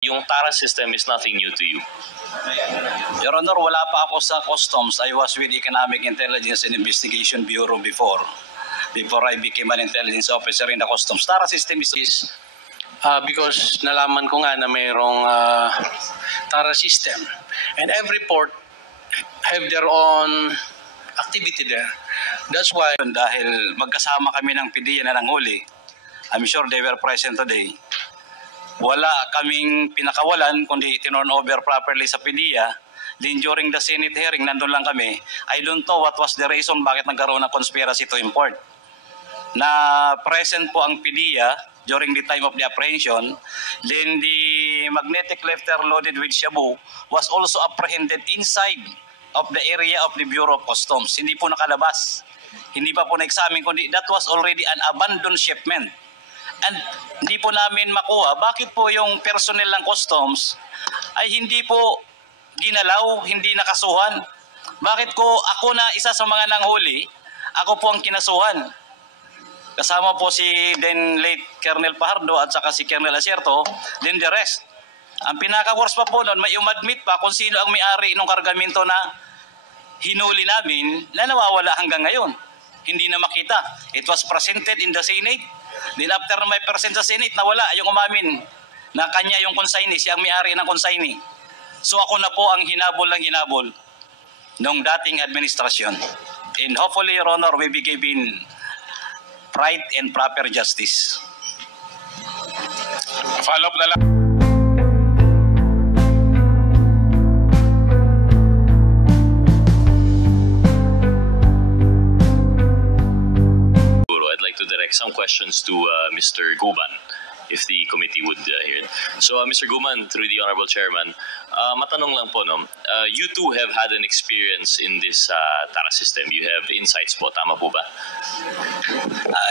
Yung TARA system is nothing new to you. Your Honor, wala pa ako sa Customs. I was with Economic Intelligence and Investigation Bureau before I became an intelligence officer in the Customs. TARA system is because nalaman ko nga na mayroong TARA system, and every port have their own activity there. That's why dahil magkasama kami ng PDEA na nanghuli, I'm sure they were present today. Wala kaming pinakawalan kundi tinurn over properly sa PDEA. Then during the Senate hearing, nandun lang kami. I don't know what was the reason bakit nagkaroon ng conspiracy to import. Na present po ang PDEA during the time of the apprehension. Then the magnetic lifter loaded with shabu was also apprehended inside of the area of the Bureau of Customs. Hindi po nakalabas. Hindi pa po na-examine kundi that was already an abandoned shipment. And hindi po namin makuha bakit po yung personnel ng Customs ay hindi po ginalaw, hindi nakasuhan. Bakit ko ako na isa sa mga nanghuli, ako po ang kinasuhan. Kasama po si then late Colonel Pajardo at saka si Colonel Acerto, then the rest. Ang pinaka-worst pa po noon, may umadmit pa kung sino ang may-ari ng kargamento na hinuli namin na nawawala hanggang ngayon. Hindi na makita. It was presented in the Senate. Then after na may present sa Senate, nawala yung umamin na kanya yung consignee, siya ang may-ari ng consignee. So ako na po ang hinabol ng hinabol ng dating administrasyon. And hopefully, Your Honor, we be given right and proper justice. follow up na lang. I'd like to direct some questions to Mr. Guban, if the committee would hear it. So, Mr. Guban, through the Honorable Chairman, matanong lang po, no? You too have had an experience in this TARA system. You have insights po, tama po ba?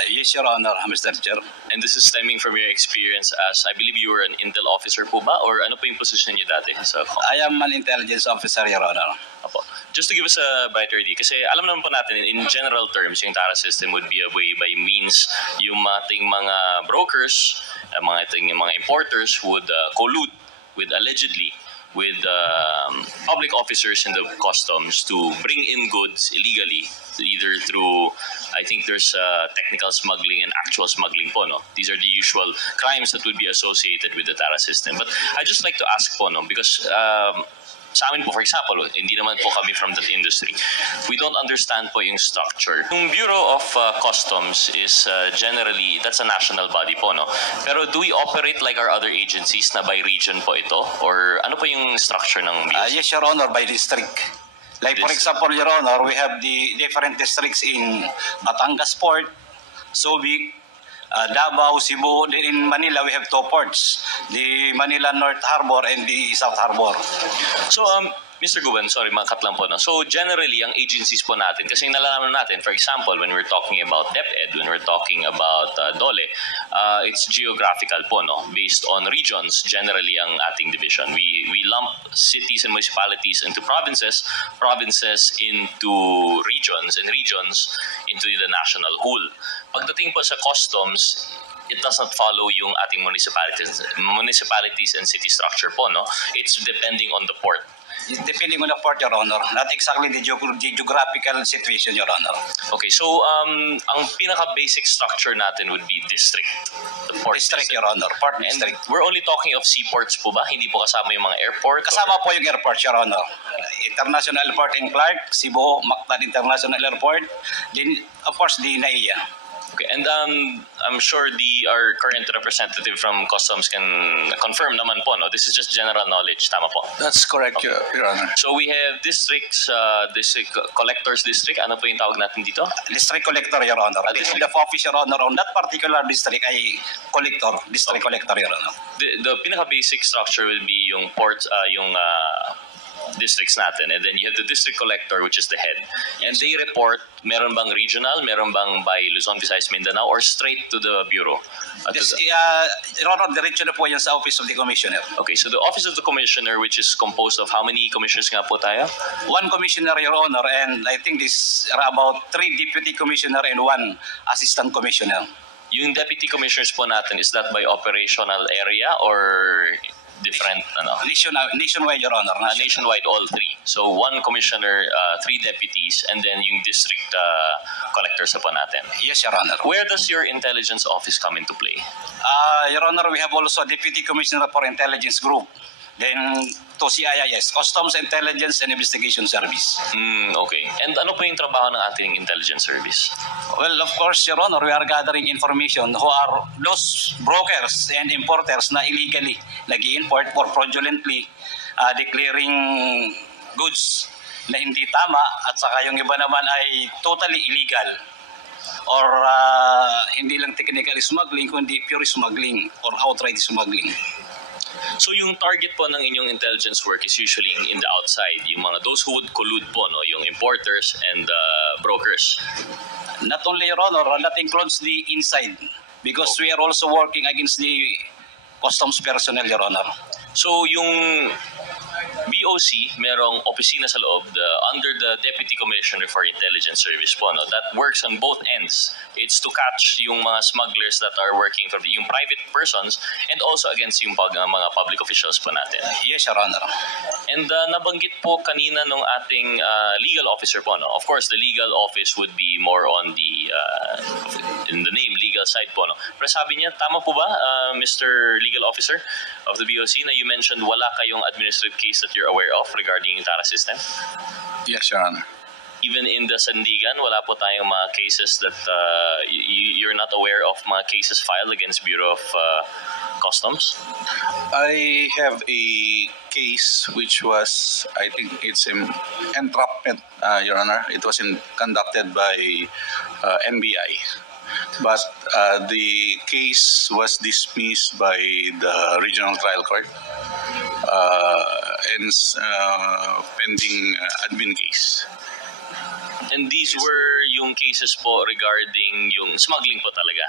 Yes, Your Honor, Mr. Chair. And this is stemming from your experience as, I believe you were an intel officer po ba? Or ano po yung position niyo dati? I am an intelligence officer, Your Honor. Apo. Just to give us a brighter idea, kasi alam naman po natin, in general terms, yung TARA system would be a way by means yung ating mga brokers, yung mga importers would collude with allegedly with public officers in the customs to bring in goods illegally, either through, I think there's technical smuggling and actual smuggling po, no? These are the usual crimes that would be associated with the TARA system. But I'd just like to ask po, no, because sa amin po, for example, hindi naman po kami from that industry. We don't understand po yung structure. Yung Bureau of Customs is generally, that's a national body po, no? Pero do we operate like our other agencies na by region po ito? Or ano po yung structure ng bureau? Yes, Your Honor, by district. Like for example, Your Honor, we have the different districts in Batangas Port, Subic, Davao, Cebu. Then in Manila, we have two ports, the Manila North Harbor and the South Harbor. So, Mr. Guban, sorry, makat lang po. No? So, generally, ang agencies po natin, kasi nalalaman natin, for example, when we're talking about DepEd, when we're talking about DOLE, it's geographical po, no? Based on regions, generally, ang ating division. We lump cities and municipalities into provinces, provinces into regions, and regions into the national whole. Pagdating po sa customs, it does not follow yung ating municipalities and city structure po, no? It's depending on the port. Depending on the port, Your Honor. Not exactly the geographical situation, Your Honor. Okay, so ang pinaka-basic structure natin would be district. The port district, Your Honor. Port and district. We're only talking of seaports po ba? Hindi po kasama yung mga airport? Kasama po yung airport, Your Honor. International Airport in Clark, Cebu, Mactan International Airport, then of course the NAIA. Okay, and I'm sure our current representative from Customs can confirm naman po, no? This is just general knowledge, tama po? That's correct, Your Honor. So we have districts, district collectors district, ano po yung tawag natin dito? District collector, Your Honor. The office, Your Honor, on that particular district ay collector, district collector, Your Honor. The pinaka-basic structure will be yung ports, yung districts natin, and then you have the district collector, which is the head, and they report, meron bang regional, meron bang by Luzon, Visayas, Mindanao, or straight to the bureau? Your Honor, diretso na po yan sa Office of the Commissioner. Okay, so the Office of the Commissioner, which is composed of how many commissioners nga po tayo? One commissioner, Your Honor, and I think this are about 3 deputy commissioner and 1 assistant commissioner. Yung deputy commissioners po natin, is that by operational area or different, Nationwide, Your Honor. nationwide, all three. So one commissioner, three deputies, and then yung district collectors po natin. Yes, Your Honor. Where does your intelligence office come into play? Your Honor, we have also Deputy Commissioner for Intelligence Group. Then to CIIS, Customs Intelligence and Investigation Service. Okay. And ano po yung trabaho ng ating intelligence service? Well, of course, Your Honor, we are gathering information who are those brokers and importers na illegally nag-i-import or fraudulently declaring goods na hindi tama at saka yung iba naman ay totally illegal or hindi lang technical smuggling kundi pure smuggling or outright smuggling. So yung target po ng inyong intelligence work is usually in the outside, yung mga those who would collude po, no, yung importers and brokers. Not only, Your Honor, that includes the inside because we are also working against the customs personnel, Your Honor. So yung BOC, merong opisina sa loob under the Deputy Commissioner for Intelligence Service po, no, that works on both ends. It's to catch yung mga smugglers that are working for yung private persons and also against yung mga public officials po natin. Yes, Your Honor. And nabanggit po kanina nung ating legal officer po, no? Of course, the legal office would be more on the, in the name, legal side po, no? Pero sabi niya, tama po ba, Mr. Legal Officer of the BOC, na you mentioned wala kayong administrative case that you're aware of regarding yung TARA system? Yes, Your Honor. Even in the Sandigan, wala po tayong mga cases that you're not aware of, mga cases filed against Bureau of Customs? I have a case which was, I think it's an entrapment, Your Honor. It was conducted by NBI. But the case was dismissed by the Regional Trial Court and pending admin case. And these were yung cases po regarding yung smuggling po talaga?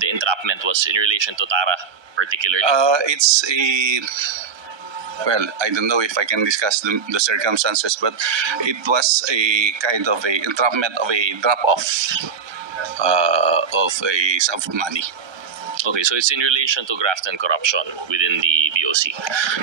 The entrapment was in relation to TARA particularly? It's a... Well, I don't know if I can discuss the circumstances, but it was a kind of a entrapment of a drop-off of a sum of money. Okay, so it's in relation to graft and corruption within the BOC.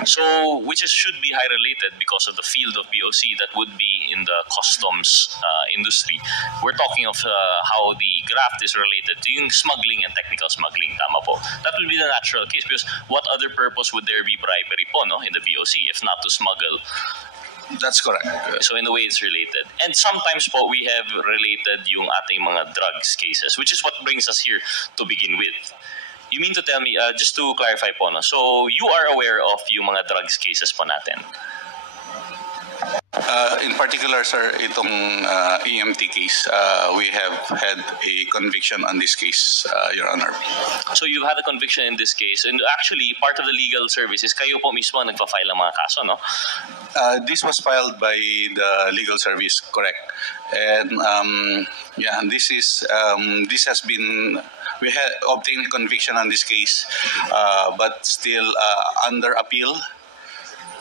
So, which should be high related because of the field of BOC that would be in the customs industry. We're talking of how the graft is related to yung smuggling and technical smuggling, tama po. That will be the natural case because what other purpose would there be bribery po, no, in the BOC if not to smuggle? That's correct. So in a way, it's related. And sometimes po, we have related yung ating mga drugs cases, which is what brings us here to begin with. You mean to tell me, just to clarify po, no? So you are aware of yung mga drugs cases po natin? In particular, sir, itong EMT case, we have had a conviction on this case, Your Honor. So you've had a conviction in this case, and actually, part of the legal service is kayo po mismo ang nagpa-file ng mga kaso, no? This was filed by the legal service, correct? And yeah, this has been, we had obtained a conviction on this case, but still under appeal.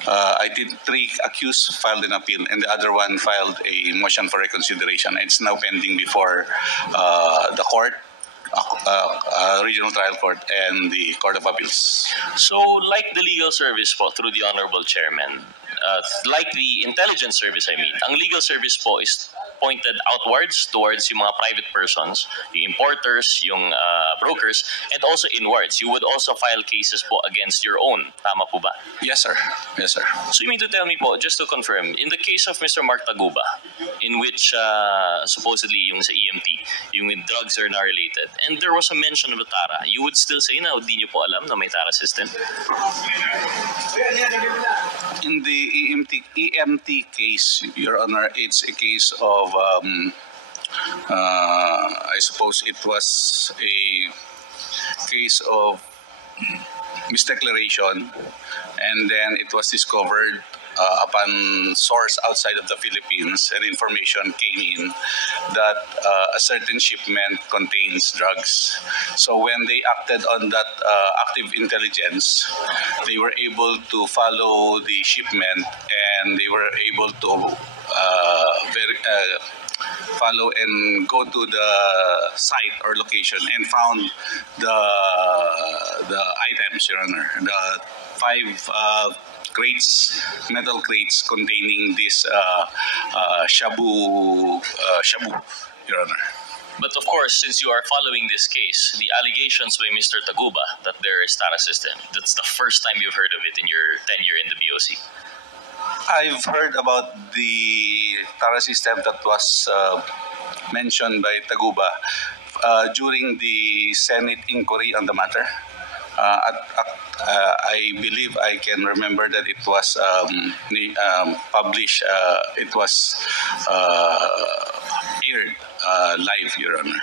I did 3 accused filed an appeal, and the other one filed a motion for reconsideration. It's now pending before the court, Regional Trial Court, and the Court of Appeals. So, like the legal service po, through the Honorable Chairman, like the intelligence service, I mean, ang legal service po is pointed outwards towards yung mga private persons, yung importers, yung brokers, and also inwards. You would also file cases po against your own. Tama po ba? Yes, sir. Yes, sir. So you mean to tell me po, just to confirm, in the case of Mr. Mark Taguba, in which supposedly yung sa EMT, yung with drugs are not related, and there was a mention of the TARA, you would still say na di nyo po alam na may TARA system? In the EMT case, Your Honor, it's a case of, I suppose it was a case of misdeclaration, and then it was discovered upon source outside of the Philippines, and information came in that a certain shipment contains drugs. So when they acted on that active intelligence, they were able to follow the shipment, and they were able to follow and go to the site or location and found the items, Your Honor, the crates, metal crates containing this shabu, Your Honor. But of course, since you are following this case, the allegations by Mr. Taguba that there is Tara system, that's the first time you've heard of it in your tenure in the BOC. I've heard about the Tara system that was mentioned by Taguba during the Senate inquiry on the matter. I believe I can remember that it was published, it was aired live, Your Honor.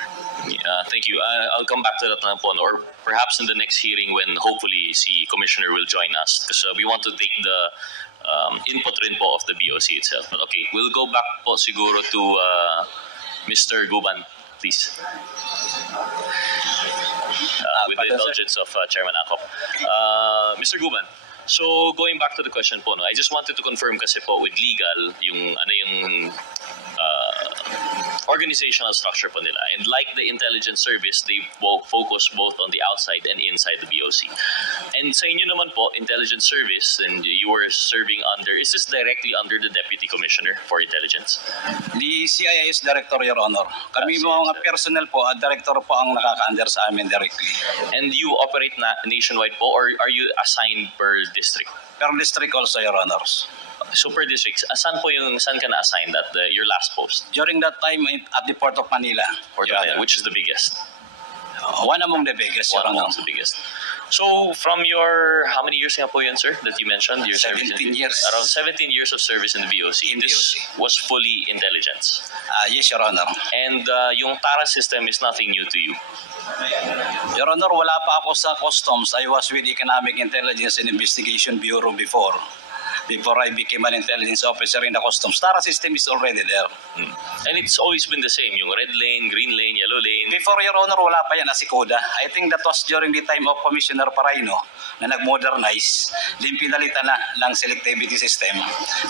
Thank you. I'll come back to that na po, or perhaps in the next hearing when hopefully si Commissioner will join us, because we want to take the input rin po of the BOC itself. But okay, we'll go back po siguro to Mr. Guban, please. With the indulgence of Chairman Acop. Mr. Guban, so going back to the question po, no, I just wanted to confirm kasi po with legal, yung organizational structure po nila. And like the intelligence service, they focus both on the outside and inside the BOC. And sa inyo naman po, intelligence service, and you were serving under, is this directly under the Deputy Commissioner for Intelligence? The CIS Director, Your Honor. Kami mga personnel po, Director po ang nakaka-under sa amin directly. And you operate nationwide po, or are you assigned per district? Per district also, Your Honors. So per district, saan ka na-assigned at your last post? During that time at the Port of Manila. Port of Manila, which is the biggest? One among the biggest, Your One Honor. among the biggest. So from your, how many years nga po yun, sir, that you mentioned? Your 17 years. Around 17 years of service in the BOC. In this BOC. was fully intelligence. Yes, Your Honor. And yung TARA system is nothing new to you. Your Honor, wala pa ako sa Customs. I was with Economic Intelligence and Investigation Bureau before I became an intelligence officer in the Customs. TARA system is already there. And it's always been the same, yung red lane, green lane, yellow lane. Before, Your Honor, wala pa yan, asikoda. I think that was during the time of Commissioner Paraino na nag-modernize, din pinalitan na ng selectivity system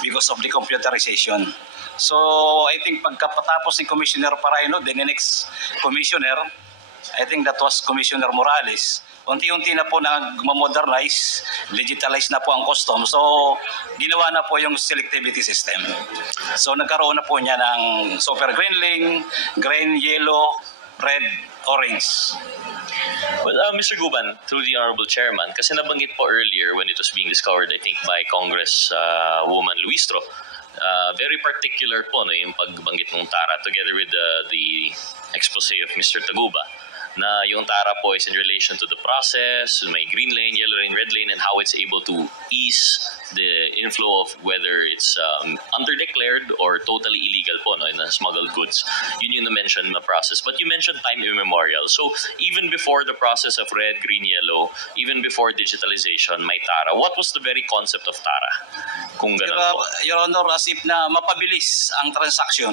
because of the computerization. So, I think pagkapatapos ni Commissioner Paraino, then the next commissioner, I think that was Commissioner Morales, unti-unti na po nag-modernize, digitalize na po ang custom. So, ginawa na po yung selectivity system. So, nagkaroon na po niya ng super green lane, green, yellow, red, orange. Well, Mr. Guban, through the Honorable Chairman, kasi nabanggit po earlier when it was being discovered, I think, by Congresswoman Luistro, very particular po no, yung pagbanggit ng TARA together with the expose of Mr. Taguba, na yung TARA po is in relation to the process, may green lane, yellow lane, red lane, and how it's able to ease the inflow of whether it's underdeclared or totally illegal po no, in the smuggled goods. Yun yung na-mention na process. But you mentioned time immemorial. So even before the process of red, green, yellow, even before digitalization, may TARA. What was the very concept of TARA? Kung ganun po. Your Honor, as if na mapabilis ang transaction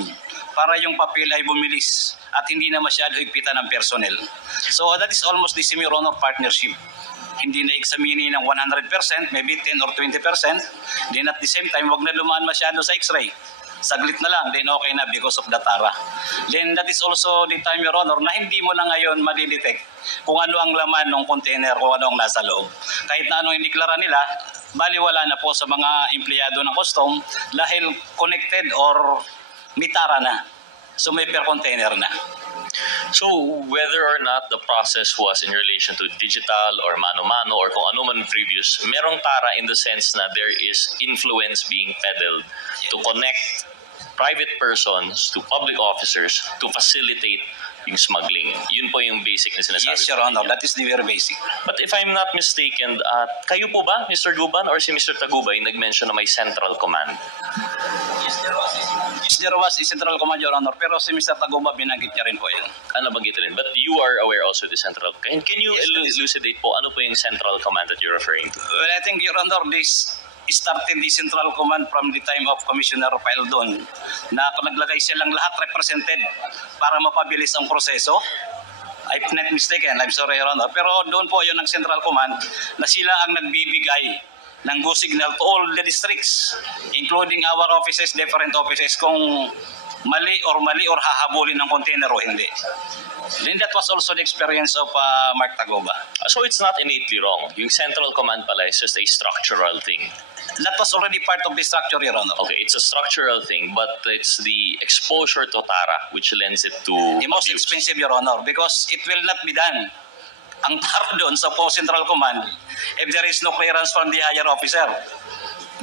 para yung papel ay bumilis at hindi na masyado higpitan ng personnel. So that is almost the same, Your Honor, partnership. Hindi na examine ng 100%, maybe 10 or 20%. Then at the same time, wag na lumaan masyado sa x-ray. Saglit na lang, then okay na because of the TARA. Then that is also the time, Your Honor, na hindi mo na ngayon madidetect kung ano ang laman ng container, kung ano ang nasa loob. Kahit na anong indeklara nila, baliwala na po sa mga empleyado ng custom dahil connected or may TARA na. So may per container na. So whether or not the process was in relation to digital or mano-mano or kung ano man previous, merong TARA in the sense na there is influence being peddled to connect private persons to public officers to facilitate yung smuggling. Yun po yung basic na sinasabi. Yes, Your Honor, that is the very basic. But if I'm not mistaken, kayo po ba, Mr. Guban, or si Mr. Tagubay, nag-mention na may central command? Yes, there was a central command, Your Honor, pero si Mr. Taguba binanggit niya rin po yan. Ano banggit rin? But you are aware also of the central. Can you elucidate po, ano po yung central command that you're referring to? Well, I think, Your Honor, this started the central command from the time of Commissioner Paildon na naglagay silang lahat represented para mapabilis ang proseso. If not mistaken, I'm sorry, Your Honor, pero doon po yun ang central command na sila ang nagbibigay ng go signal to all the districts, including our offices, different offices, kung mali or hahabulin ng container o hindi. Then that was also the experience of Mark Tagoba. So it's not innately wrong. Yung central command pala is just a structural thing. That was already part of the structure, Your Honor. Okay, it's a structural thing, but it's the exposure to TARA which lends it to The most abuse. expensive, Your Honor, because it will not be done. Ang TARA doon sa Central Command, if there is no clearance from the higher officer,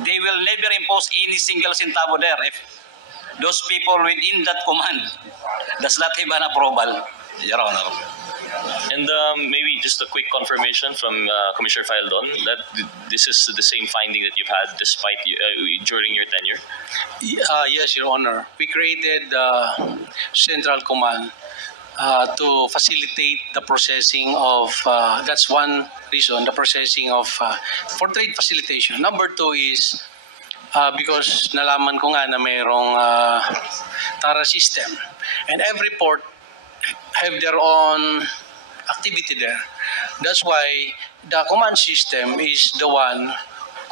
they will never impose any single centavo there if those people within that command does not have an approval, Your Honor. And maybe just a quick confirmation from Commissioner Faldon that this is the same finding that you've had despite during your tenure. Yes, Your Honor. We created Central Command to facilitate the processing of, that's one reason, the processing of, for trade facilitation. Number two is, because nalaman ko nga na mayroong TARA system. And every port have their own activity there. That's why the command system is the one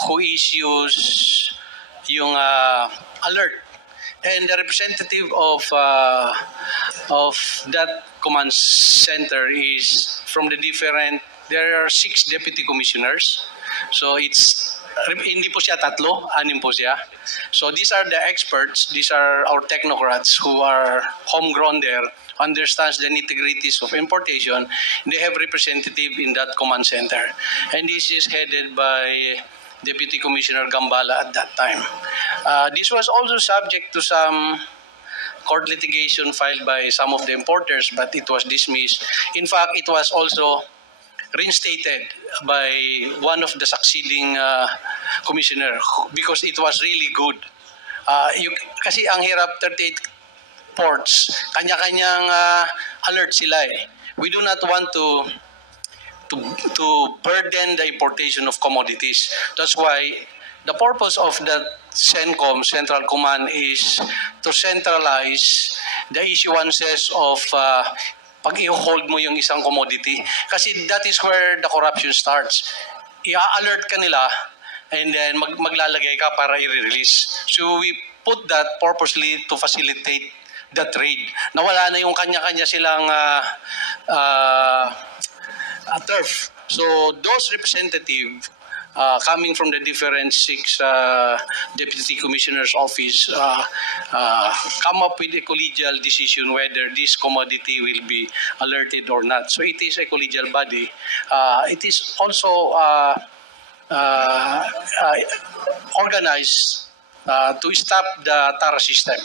who issues yung alert. And the representative of that command center is from the different, there are 6 deputy commissioners. So it's, hindi po siya 3, 6 po siya. So these are the experts, these are our technocrats who are homegrown there, understands the nitty-gritties of importation. They have representative in that command center. And this is headed by Deputy Commissioner Gambala at that time. This was also subject to some court litigation filed by some of the importers, but it was dismissed. In fact, it was also reinstated by one of the succeeding commissioner because it was really good. Kasi ang hirap 38 ports, kanya-kanyang alert sila eh. We do not want to burden the importation of commodities. That's why the purpose of the CENTCOM, Central Command, is to centralize the issuances of pag i-hold mo yung isang commodity. Kasi that is where the corruption starts. I-alert ka nila and then maglalagay ka para i-release. So we put that purposely to facilitate the trade. Nawala na yung kanya-kanya silang turf. So those representatives coming from the different 6 deputy commissioners' office come up with a collegial decision whether this commodity will be alerted or not. So it is a collegial body. It is also organized to stop the TARA system.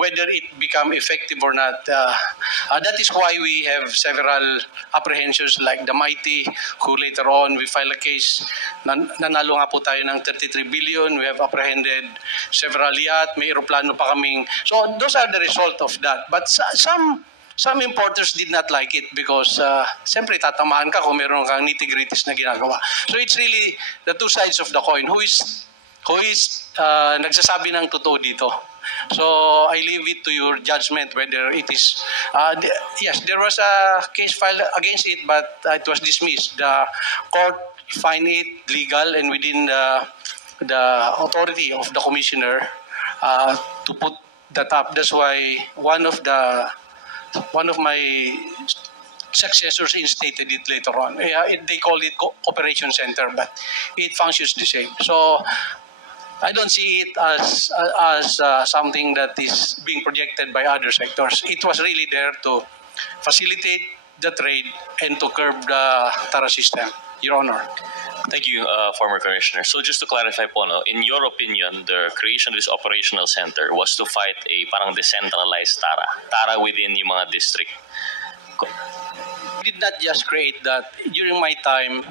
Whether it become effective or not, that is why we have several apprehensions like the Mighty, who later on we file a case. Nanalo nga po tayo ng 33 billion. We have apprehended several yacht. May aeroplano pa kaming. So those are the result of that. But some importers did not like it because siyempre tatamaan ka kung meron kang nitty-gritties na ginagawa. So it's really the two sides of the coin. Who is nagsasabi ng totoo dito? So I leave it to your judgment whether it is. Yes, there was a case filed against it, but it was dismissed. The court find it legal and within the authority of the commissioner to put that up. That's why one of my successors instated it later on. They call it operation center, but it functions the same. So I don't see it as something that is being projected by other sectors. It was really there to facilitate the trade and to curb the TARA system, Your Honor. Thank you, former Commissioner. So just to clarify po, no, in your opinion, the creation of this operational center was to fight a parang decentralized TARA within yung mga district. We did not just create that. During my time,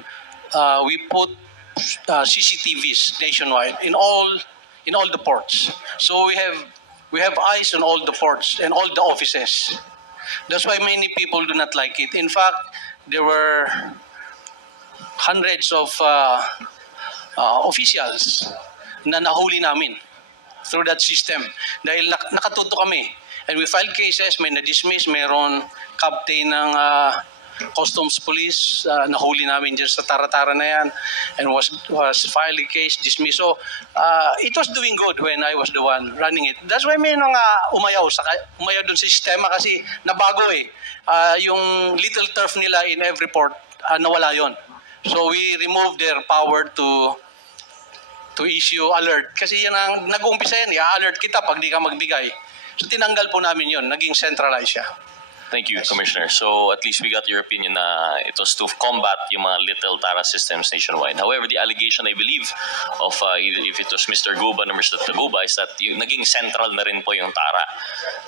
we put CCTVs nationwide in all the ports. So we have eyes on all the ports and all the offices. That's why many people do not like it. In fact, there were hundreds of officials na nahuli namin through that system dahil nakatuto kami. And we filed cases, may na-dismiss, mayroon captain ng customs police, nahuli namin dyan sa Taratara na yan, and was filed a case, dismissed. So, it was doing good when I was the one running it. That's why may mga umayaw dun sa sistema kasi nabago eh. Yung little turf nila in every port, nawala yon. So we removed their power to issue alert. Kasi yan ang nag-uumpisa yan, i-alert kita pag di ka magbigay. So tinanggal po namin yon, naging centralized siya. Thank you, Commissioner. So at least we got your opinion na it was to combat yung mga little TARA systems nationwide. However, the allegation, I believe, of if it was Mr. Guba or Mr. Taguba is that yung naging central na rin po yung TARA.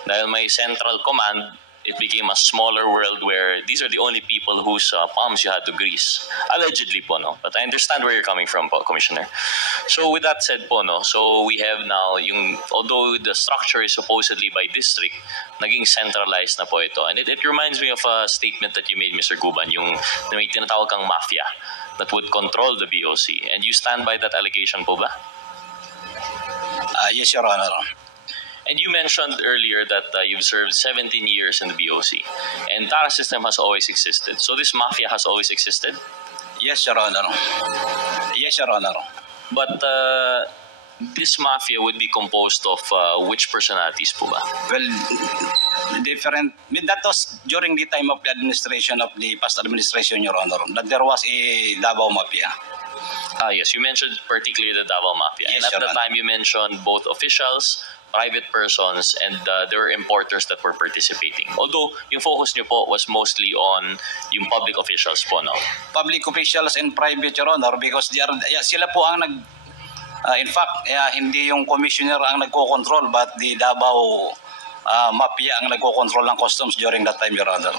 Dahil may central command, it became a smaller world where these are the only people whose palms you had to grease. Allegedly po, no? But I understand where you're coming from po, Commissioner. So with that said po, no? So we have now, although the structure is supposedly by district, naging centralized na po ito. And it reminds me of a statement that you made, Mr. Guban, yung may tinatawag kang mafia that would control the BOC. And you stand by that allegation po ba? Yes, Your Honor. And you mentioned earlier that you've served 17 years in the BOC. And TARA system has always existed. So this mafia has always existed? Yes, Your Honor. Yes, Your Honor. But this mafia would be composed of which personalities po ba? Well, different. That was during the time of the administration of the past administration, Your Honor, that there was a Davao Mafia. Yes, you mentioned particularly the Davao Mafia. Yes, and at the time you mentioned both officials, private persons, and there were importers that were participating. Although yung focus niyo po was mostly on yung public officials po, no? Public officials and private, Your Honor, because they are, sila po ang in fact, hindi yung commissioner ang nagko-control, but the Davao Mafia ang nagko-control ng customs during that time, Your Honor.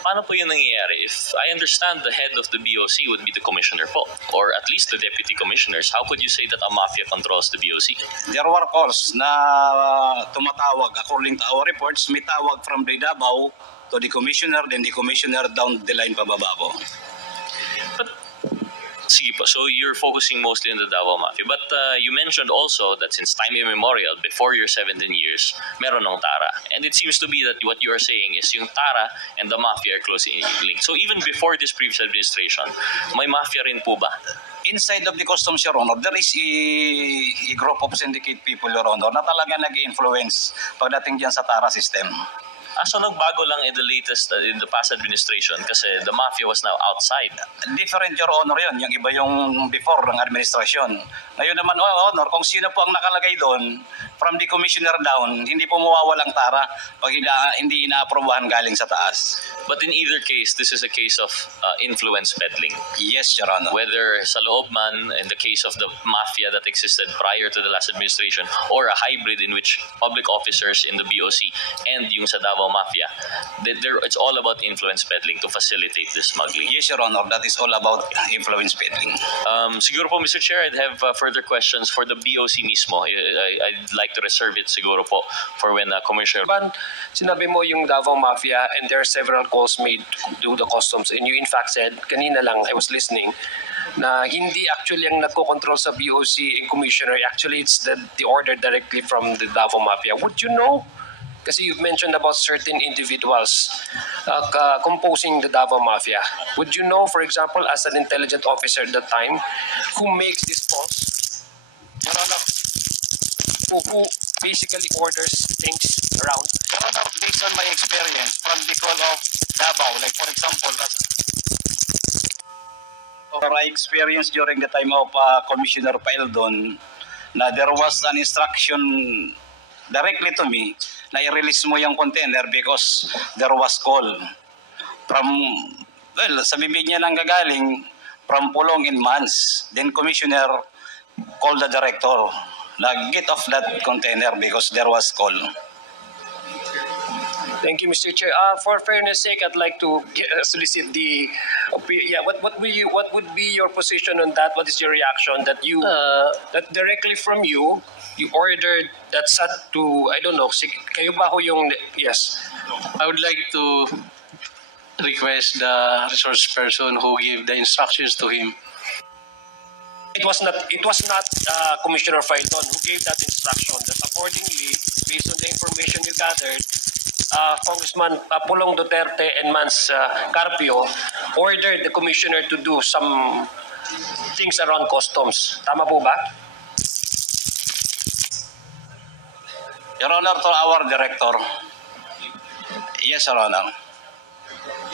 Paano po yun nangyayari? If I understand the head of the BOC would be the commissioner po, or at least the deputy commissioners, how could you say that a mafia controls the BOC? There were calls na tumatawag, according to our reports, may tawag from the Davao to the commissioner, then the commissioner down the line pababa po. But sige po, so you're focusing mostly on the Davao Mafia. But you mentioned also that since time immemorial, before your 17 years, meron ng TARA. And it seems to be that what you are saying is yung TARA and the Mafia are closely linked. So even before this previous administration, may Mafia rin po ba? Inside of the customs, Your Honor, there is a group of syndicate people, Your Honor, na talaga nag-influence pagdating dyan sa TARA system. So nagbago lang in the past administration kasi the mafia was now outside. Different, Your Honor, yun. Yung iba yung before ng administration. Ngayon naman, Your Honor, kung sino po ang nakalagay doon, from the commissioner down, hindi po mawawalang TARA pag hindi inaaprobahan galing sa taas. But in either case, this is a case of influence peddling. Yes, Your Honor. Whether sa loob man, in the case of the mafia that existed prior to the last administration, or a hybrid in which public officers in the BOC and yung sa Davao Mafia, it's all about influence peddling to facilitate the smuggling. Yes, Your Honor, that is all about influence peddling. Siguro po, Mr. Chair, I'd have further questions for the BOC mismo. I'd like to reserve it siguro po for when Commissioner... Sinabi mo yung Davao Mafia and there are several calls made to the customs and you in fact said, kanina lang, I was listening, na hindi actually ang nagko-control sa BOC and Commissioner. Actually, it's the order directly from the Davao Mafia. Would you know? Kasi you've mentioned about certain individuals composing the Davao Mafia. Would you know, for example, as an intelligent officer at the time, who makes these calls? Who basically orders things around? Your Honor, based on my experience from the call of Davao, like for example, I experienced during the time of Commissioner Paildon na there was an instruction directly to me na i-release mo yung container because there was call from, well, sa bibig niya nang gagaling from Pulong in Mans. Then Commissioner called the director na get off that container because there was call. Thank you, Mr. Chair. For fairness sake, I'd like to solicit the what would be your position on that? What is your reaction that you that directly from you ordered that SAT to, I don't know, kayo ba ho yung, yes. I would like to request the resource person who gave the instructions to him. It was not Commissioner Faildon who gave that instruction that accordingly, based on the information you gathered, Congressman Pulong Duterte and Mans Carpio ordered the commissioner to do some things around customs. Tama po ba? Your Honor, to our director. Yes, Your Honor.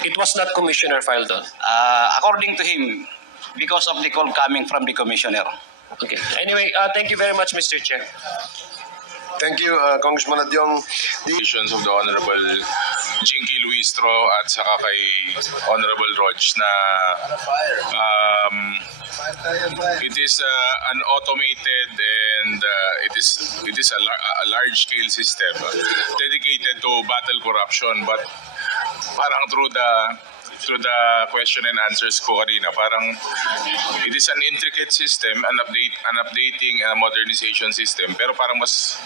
It was not commissioner filed on. According to him, because of the call coming from the commissioner. Okay. Anyway, thank you very much, Mr. Chair. Thank you, Congressman Adyong. Decisions of the Honorable Jinky Luistro at saka kay Honorable Rog na it is an automated and it is a large scale system dedicated to battle corruption, but parang through the question and answers ko kanina, parang it is an intricate system, an updating and a modernization system, pero parang mas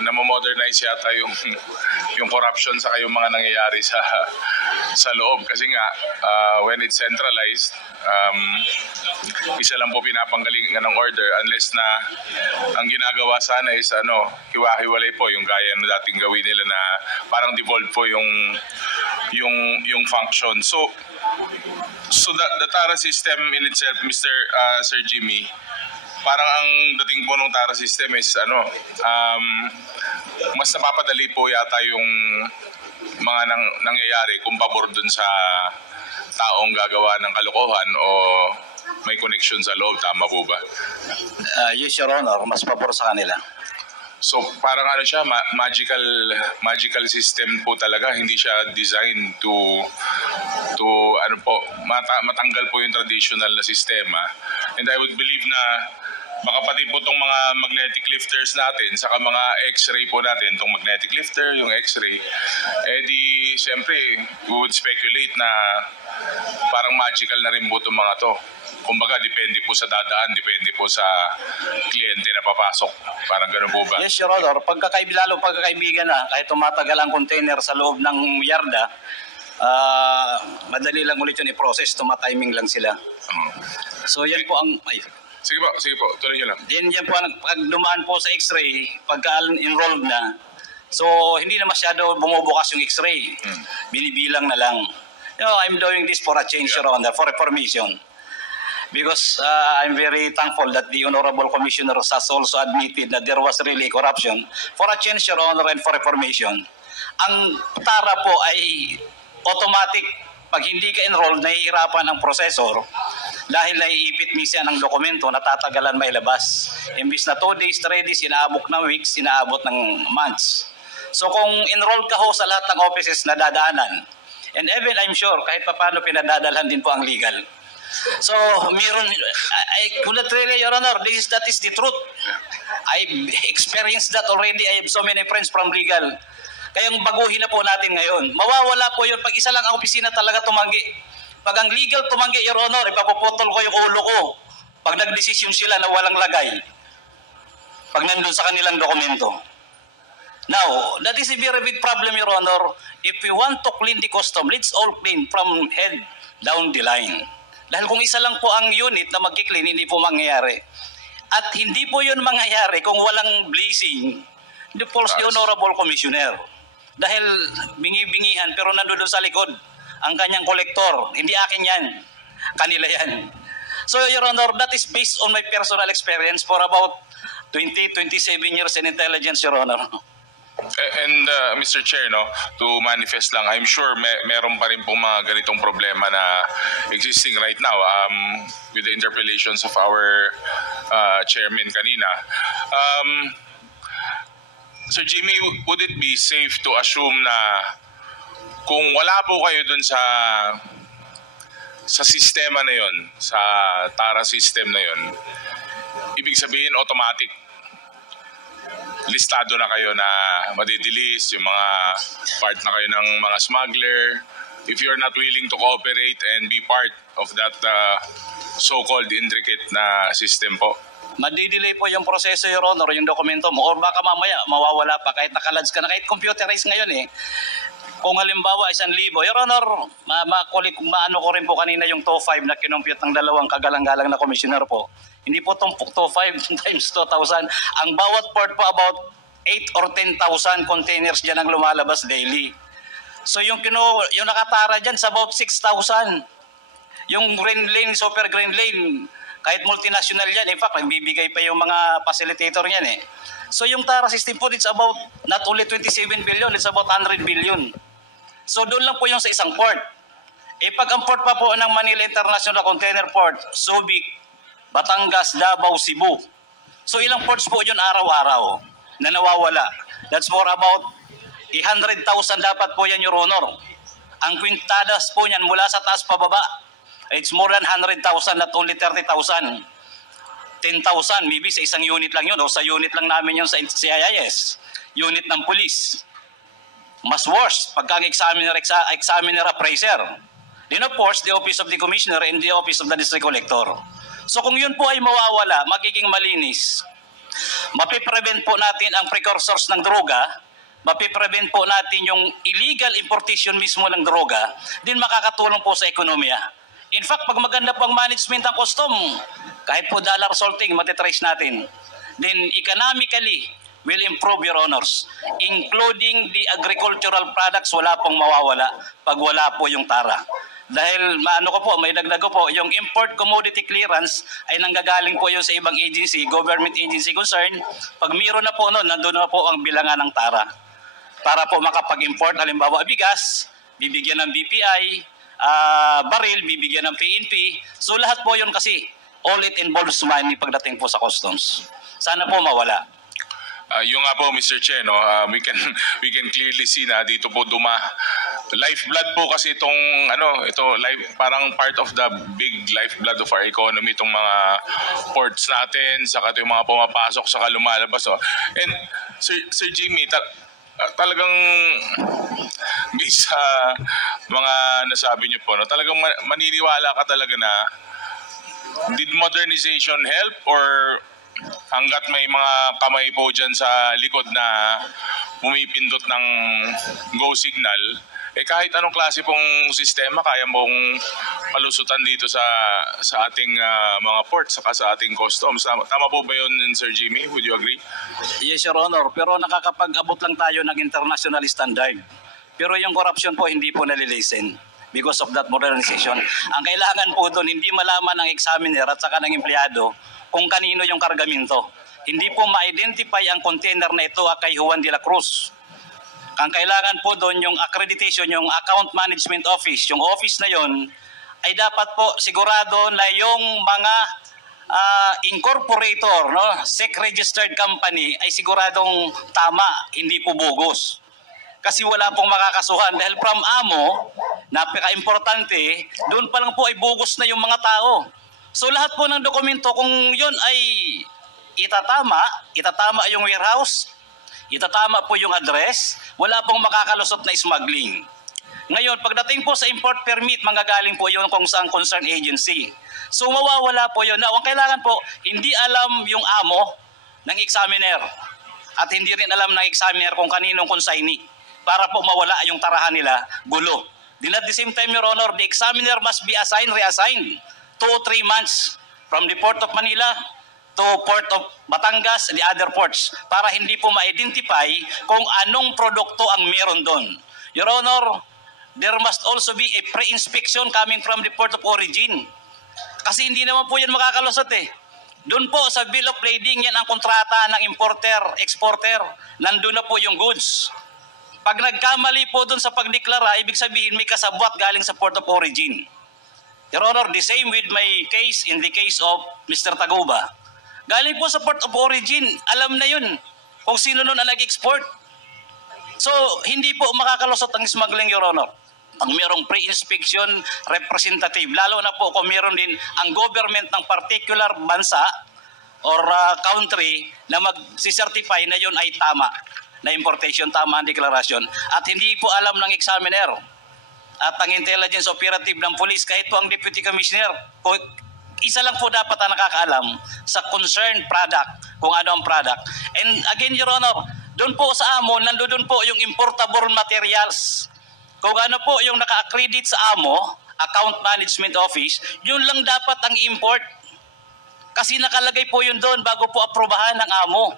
na-modernize yata yung corruption sa yung mga nangyayari sa loob, kasi nga when it's centralized, isa lang po pinapanggalingan ng order, unless na ang ginagawa sana is hiwa-hiwalay po yung gaya na dating gawin nila na parang devolve po yung function. So the TARA system in itself, Sir Jimmy, parang ang dating po ng TARA system is mas napapadali po yata yung mga nangyayari kung pabor dun sa taong gagawa ng kalokohan o may connection sa loob. Tama po ba? Yes, Your Honor, mas pabor sa kanila. So parang siya, magical system po talaga, hindi siya designed to matanggal po yung traditional na sistema. And I would believe na baka pati po itong mga magnetic lifters natin, saka mga x-ray po natin, itong magnetic lifter, yung x-ray, di siyempre, we would speculate na parang magical na rin po itong mga to. Kumbaga, depende po sa dadaan, depende po sa kliyente na papasok. Parang ganun po ba? Yes, Your Honor. Pagkakaibigan na, kahit tumatagal ang container sa loob ng yarda, madali lang ulit yun i-process, tumatiming lang sila. So yan po ang... Sige po, tuloy nyo lang. Yan po, pag dumaan po sa x-ray, pagka-enrolled na, so hindi na masyado bumubukas yung x-ray. Binibilang na lang. I'm doing this for a change, Your Honor, for reformation. Because I'm very thankful that the Honorable Commissioner has also admitted that there was really corruption. For a change, Your Honor, and for reformation. Ang TARA po ay automatic. Pag hindi ka enrolled, nahihirapan ang processor dahil naiipit minsan ang dokumento, natatagalan mailabas. Imbis na 2 days, 3 days, inaabot ng weeks, inaabot ng months. So kung enrolled ka ho sa lahat ng offices na dadaanan, and even I'm sure kahit paano pinadadalhan din po ang legal. So, I could not really, Your Honor, that is the truth. I've experienced that already. I have so many friends from legal. Kaya baguhin na po natin ngayon. Mawawala po yun pag isa lang ang opisina talaga tumanggi. Pag ang legal tumanggi, Your Honor, ipapuputol ko yung ulo ko. Pag nagdesisyon sila na walang lagay. Pag nandun sa kanilang dokumento. Now, that is a very big problem, Your Honor. If we want to clean the custom, let's all clean from head down the line. Dahil kung isa lang po ang unit na magki-clean, hindi po mangyayari. At hindi po yun mangyayari kung walang blessing the Honorable Commissioner. Dahil bingi-bingihan pero nandun sa likod ang kanyang kolektor. Hindi akin yan. Kanila yan. So, Your Honor, that is based on my personal experience for about 27 years in intelligence, Your Honor. And Mr. Chair, to manifest lang, I'm sure meron pa rin pong mga ganitong problema na existing right now with the interpellations of our chairman kanina. Sir Jimmy, would it be safe to assume na kung wala po kayo dun sa sistema na yon, sa TARA system na yon, ibig sabihin automatic listado na kayo na madidilis, yung mga part na kayo ng mga smuggler, if you're not willing to cooperate and be part of that so-called intricate na system po? Madidelay po yung proseso, Your Honor, yung dokumento mo, or baka mamaya mawawala pa kahit nakalads ka na, kahit computerized ngayon eh. Kung halimbawa 1,000, Your Honor, maano ko rin po kanina yung 2.5 na kinumpute ng dalawang kagalang-galang na commissioner po. Hindi po itong 2.5 times 2,000. Ang bawat part po about 8 or 10,000 containers dyan ang lumalabas daily. So yung nakatara dyan sa about 6,000. Yung green lane, super green lane, kahit multinational yan, in fact, nagbibigay pa yung mga facilitator yan eh. So yung TARA system po, it's about not only 27 billion, it's about 100 billion. So doon lang po yung sa isang port. Pag ang port pa po ng Manila International Container Port, Subic, Batangas, Davao, Cebu. So ilang ports po yun araw-araw na nawawala. That's for about 100,000 dapat po yan, Your Honor. Ang kwintadas po yan mula sa taas pababa, it's more than 100,000, not only 30,000. 10,000, maybe sa isang unit lang yun o sa unit lang namin yun sa CIS, unit ng police. Mas worse, pagka ang examiner appraiser. Then of course, the office of the commissioner and the office of the district collector. So kung yun po ay mawawala, magiging malinis. Mapiprevent po natin ang precursors ng droga, mapiprevent po natin yung illegal importation mismo ng droga, din makakatulong po sa ekonomiya. In fact, pag maganda po ang management ng custom, kahit po dollar salting, matitrace natin. Then economically, will improve, Your Honors. Including the agricultural products, wala pong mawawala pag wala po yung TARA. Dahil may dagdag ko po, yung import commodity clearance ay nanggagaling po yun sa ibang agency, government agency concern. Pag mayroon na po noon, nandun na po ang bilangan ng TARA. Para po makapag-import, halimbawa bigas, bibigyan ng BPI, baril, bibigyan ng PNP. So lahat po yun kasi, all it involves money pagdating po sa customs. Sana po mawala. Yung nga po, Mr. Che, no, we can clearly see na dito po lifeblood po kasi itong parang part of the big lifeblood of our economy, itong mga ports natin, saka yung mga pumapasok, saka lumalabas. No? And Sir Jimmy, talagang based sa mga nasabi niyo po, no, talagang maniniwala ka talaga na did modernization help, or hanggat may mga kamay po dyan sa likod na pumipindot ng go signal, kahit anong klase pong sistema kaya mong palusutan dito sa ating mga ports saka sa ating customs. Tama po ba yun, Sir Jimmy? Would you agree? Yes, Your Honor. Pero nakakapag-abot lang tayo ng international standard. Pero yung corruption po hindi po nalilisen because of that modernization. Ang kailangan po doon, hindi malaman ng examiner at saka ng empleyado kung kanino yung kargamento. Hindi po ma-identify ang container na ito kay Juan de la Cruz. Ang kailangan po doon yung accreditation, yung account management office. Yung office na yon ay dapat po sigurado na yung mga incorporator, no, SEC registered company ay siguradong tama, hindi po bogus. Kasi wala pong makakasuhan dahil from amo, napaka-importante, doon pa lang po ay bogus na yung mga tao. So lahat po ng dokumento, kung yun ay itatama yung warehouse, itatama po yung address, wala pong makakalusot na smuggling. Ngayon, pagdating po sa import permit, manggagaling po yun kung saan concerned agency. So mawawala po yun. Now, ang kailangan po, hindi alam yung amo ng examiner at hindi rin alam ng examiner kung kaninong consignee para po mawala yung tarahan nila, gulo. Then at the same time, Your Honor, the examiner must be reassigned 2 or 3 months from the Port of Manila to Port of Batangas and the other ports para hindi po ma-identify kung anong produkto ang meron doon. Your Honor, there must also be a pre-inspection coming from the port of origin. Kasi hindi naman po yan makakalusot eh. Doon po sa bill of lading, yan ang kontrata ng importer, exporter. Nandun na po yung goods. Pag nagkamali po doon sa pagdeklara, ibig sabihin may kasabwat galing sa port of origin. Your Honor, the same with my case in the case of Mr. Taguba. Galing po sa port of origin, alam na yun kung sino nun ang nag-export. So, hindi po makakalusot ang smuggling, Your Honor. Ang mayroong pre-inspection representative, lalo na po kung mayroon din ang government ng particular bansa or country na mag-certify na yun ay tama, na importation, tama ang deklarasyon. At hindi po alam ng examiner at ang intelligence operative ng police, kahit po ang deputy commissioner, isa lang po dapat ang nakakaalam sa concerned product, kung ano ang product. And again, Your Honor, doon po sa amo, nandoon po yung importable materials. Kung ano po yung naka-accredit sa amo, account management office, yun lang dapat ang import. Kasi nakalagay po yun doon bago po aprobahan ng amo.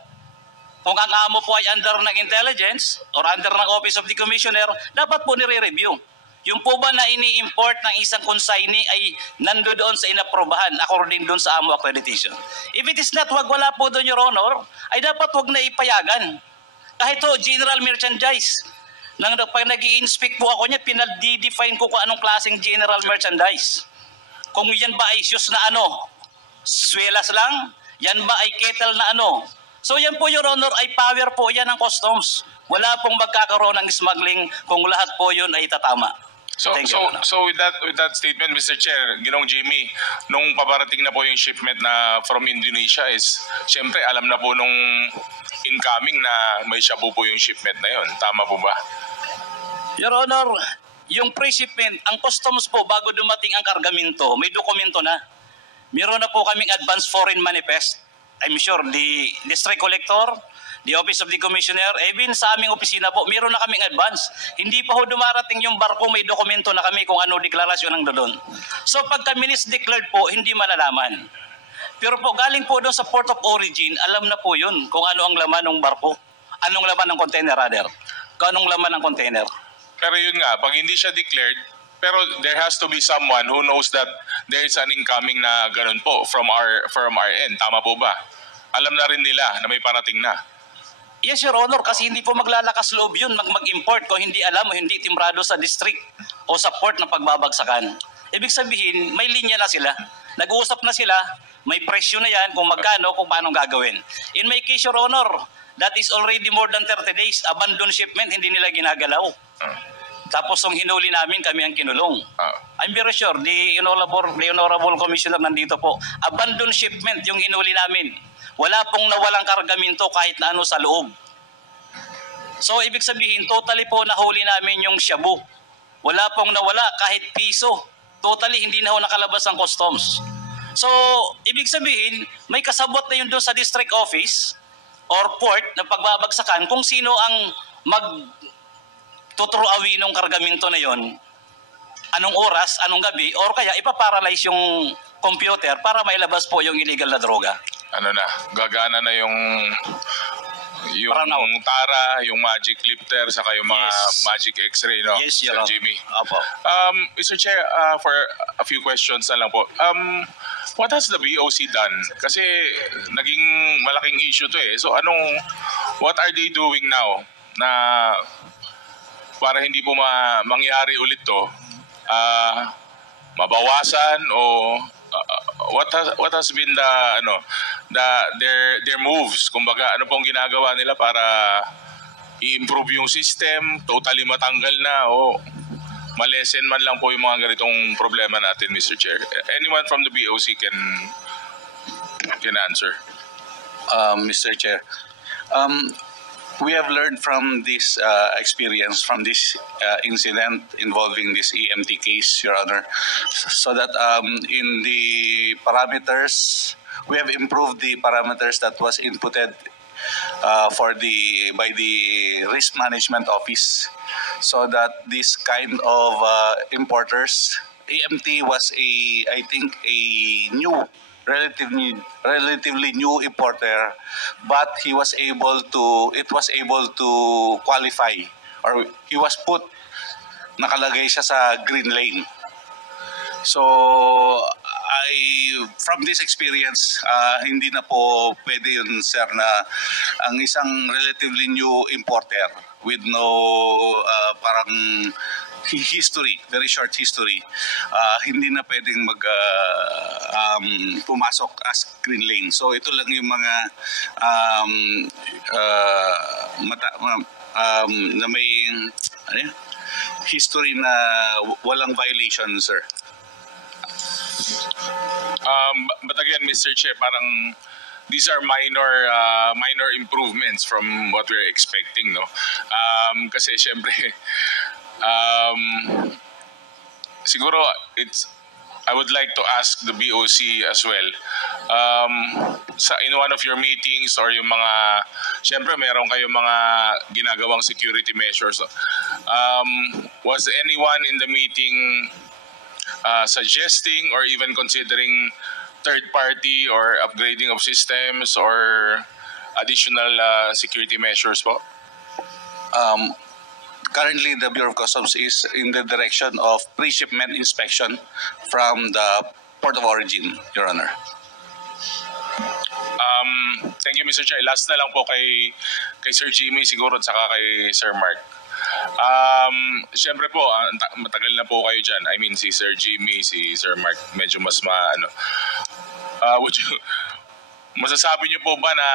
kung ang amo po ay under ng intelligence or under ng Office of the Commissioner, dapat po nire-review. Yung po ba na ini-import ng isang consignee ay nandoon sa inaprobahan according doon sa AMO accreditation. If it is not, wala po doon, Your Honor, ay dapat wag na ipayagan. Kahit to general merchandise. Pag nag-i-inspect po ako niya, pinag-define ko kung anong klaseng general merchandise. Kung yan ba ay shoes na swelas lang, yan ba ay kettle na So yan po, Your Honor, ay power po yan ng customs. Wala pong magkakaroon ng smuggling kung lahat po yun ay tatama. So with that statement, Mr. Chair, Ginong Jimmy, nung paparating na po yung shipment na from Indonesia is, syempre alam na po nung incoming na may shabu po yung shipment na yun. Tama po ba? Your Honor, yung pre-shipment, ang customs po bago dumating ang kargamento, may dokumento na. Meron na po kaming advance foreign manifest. I'm sure the district collector, the Office of the Commissioner, even sa aming opisina po, meron na kaming advance. Hindi pa ho dumarating yung barko, may dokumento na kami kung ano deklarasyon ng doon. So pag kami declared po, hindi malalaman. Pero po galing po doon sa port of origin, alam na po yun kung ano ang laman ng barko. Anong laman ng container rather. Kung anong laman ng container. Pero yun nga, pag hindi siya declared, pero there has to be someone who knows that there is an incoming na ganun po from our end. Tama po ba? Alam na rin nila na may parating na. Yes, Your Honor, kasi hindi po maglalakas loob yun mag-import kung hindi alam o hindi timbrado sa district o sa port na pagbabagsakan. Ibig sabihin, may linya na sila. Nag-uusap na sila, may presyo na yan kung magkano, kung paano gagawin. In my case, Your Honor, that is already more than 30 days. Abandon shipment, hindi nila ginagalaw. Tapos nung hinuli namin, kami ang kinulong. I'm very sure, the Honorable Commissioner nandito po. Abandon shipment yung hinuli namin. Wala pong nawalang kargamento kahit na ano sa loob. So, ibig sabihin, totally po nahuli namin yung shabu. Wala pong nawala kahit piso. Totally, hindi na ho nakalabas ang customs. So, ibig sabihin, may kasabot na yun doon sa district office or port na pagbabagsakan kung sino ang tuturuawi ng kargamento na yon, anong oras, anong gabi, or kaya ipaparalyze yung computer para mailabas po yung illegal na droga. Ano na, gagana na yung Tara, yung magic lifter, saka yung mga magic x-ray, no? Yes, Sir Jimmy. Opo. Mr. Chair, for a few questions na lang po. What has the BOC done? Kasi naging malaking issue to eh. So what are they doing now na para hindi po mangyari ulit to, mabawasan o what has been their moves, kumbaga ano pong ginagawa nila para i-improve yung system, totally matanggal na o malesen man lang po yung mga ganitong problema natin, Mr. Chair. Anyone from the BOC can answer. Mr. Chair, we have learned from this experience, from this incident involving this EMT case, Your Honor, so that in the parameters, we have improved the parameters that was inputted by the Risk Management Office, so that this kind of importers, EMT was I think a new, relatively new importer, but it was able to qualify, or he was nakalagay siya sa green lane. So from this experience, hindi na po pwede yun, sir, na ang isang relatively new importer with no parang history, very short history, hindi na pwedeng pumasok as green lane. So ito lang yung mga na may history na walang violation, sir. But again, Mr. Chair, parang these are minor improvements from what we're expecting, no? Kasi syempre, siguro I would like to ask the BOC as well. In one of your meetings or yung mga, syempre meron kayong mga ginagawang security measures. Was anyone in the meeting suggesting or even considering third party or upgrading of systems or additional security measures po? Currently, the Bureau of Customs is in the direction of pre-shipment inspection from the port of origin, Your Honor. Thank you, Mr. Chair. Last na lang po kay Sir Jimmy siguro at saka kay Sir Mark. Siyempre po, matagal na po kayo dyan. I mean, si Sir Jimmy, si Sir Mark, medyo mas masasabi niyo po ba na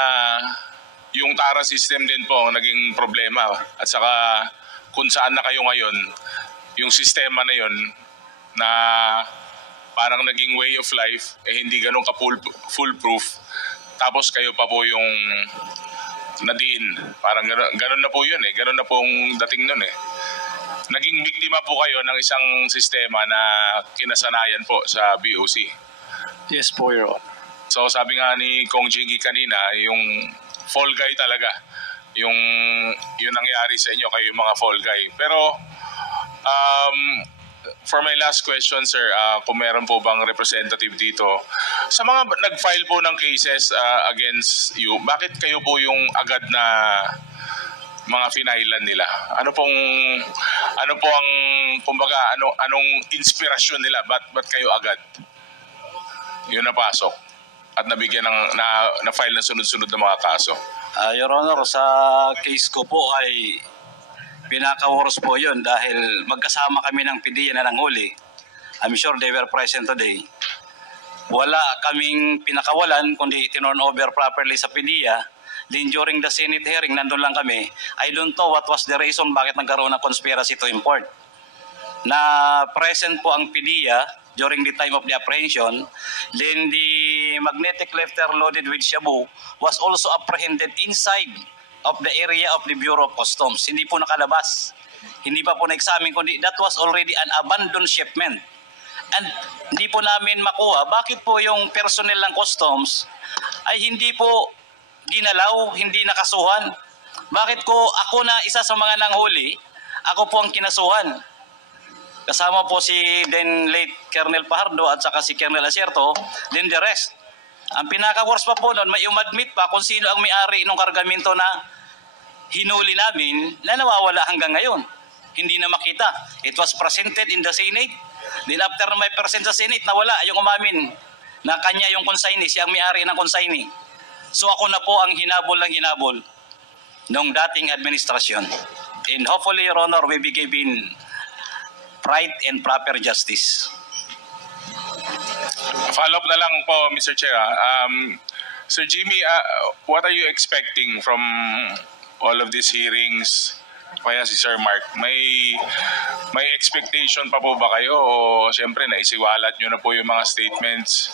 yung TARA system din po ang naging problema? At saka kung saan na kayo ngayon, yung sistema na yon na parang naging way of life, hindi ganun ka-foolproof. Tapos kayo pa po yung nadiin. Parang ganun na po yun eh. Ganun na pong dating nun eh. Naging biktima po kayo ng isang sistema na kinasanayan po sa BOC. Yes po, Your Honor. So sabi nga ni Kong Jingy kanina, yung fall guy talaga. Yung nangyari sa inyo, kayo yung mga fall guy. Pero for my last question, sir, kung meron po bang representative dito, sa mga nag-file po ng cases against you, bakit kayo po yung agad na mga finailan nila? Ano po ang kumbaga anong inspirasyon nila? Ba't kayo agad yun napasok at nabigyan na file ng sunod-sunod na mga kaso? Your Honor, sa case ko po ay pinaka-worst po yun dahil magkasama kami ng PDEA na nanghuli. I'm sure they were present today. Wala kaming pinakawalan kundi tinorn over properly sa PDEA. Then during the Senate hearing, nandun lang kami. I don't know what was the reason bakit nagkaroon ng conspiracy to import. Na present po ang PDEA during the time of the apprehension. Then the magnetic lifter loaded with shabu was also apprehended inside of the area of the Bureau of Customs. Hindi po nakalabas. Hindi pa po na-examine, kundi that was already an abandoned shipment. And hindi po namin makuha bakit po yung personnel ng Customs ay hindi po ginalaw, hindi nakasuhan. Bakit ako na isa sa mga nanghuli, ako po ang kinasuhan. Kasama po si then late Colonel Pajardo at saka si Colonel Acierto, then the rest. Ang pinaka-worst pa po noon, may umadmit pa kung sino ang may-ari ng kargamento na hinuli namin na nawawala hanggang ngayon. Hindi na makita. It was presented in the Senate. Then after na may present sa Senate, nawala yung umamin na kanya yung consignee, siya ang may-ari ng consignee. So ako na po ang hinabol ng dating administrasyon. And hopefully, Your Honor, we be given right and proper justice. Follow-up na lang po, Mr. Chair. Sir Jimmy, what are you expecting from all of these hearings? Kaya si Sir Mark, may expectation pa po ba kayo? O siyempre, naisiwalat nyo na po yung mga statements,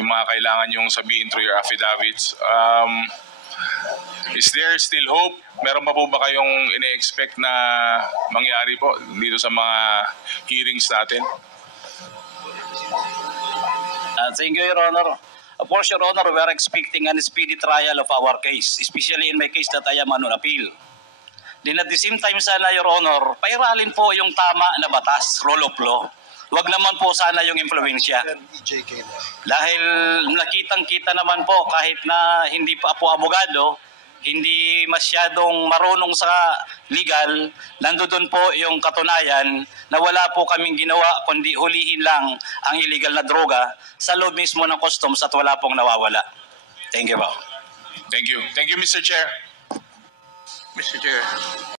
yung mga kailangan yung sabihin through your affidavits. Is there still hope? Meron pa po ba kayong ine-expect na mangyari po dito sa mga hearings natin? Thank you, Your Honor. Of course, Your Honor, we are expecting a speedy trial of our case, especially in my case that I am on appeal. Then at the same time sana, Your Honor, pairalin po yung tama na batas, rule of law. Huwag naman po sana yung impluensya. Dahil nakitang-kita naman po kahit na hindi pa po abogado, hindi masyadong marunong sa legal, nandoon po yung katunayan na wala po kaming ginawa kundi hulihin lang ang illegal na droga sa loob mismo ng customs at wala pong nawawala. Thank you po. Thank you. Thank you, Mr. Chair. Mr. Chair.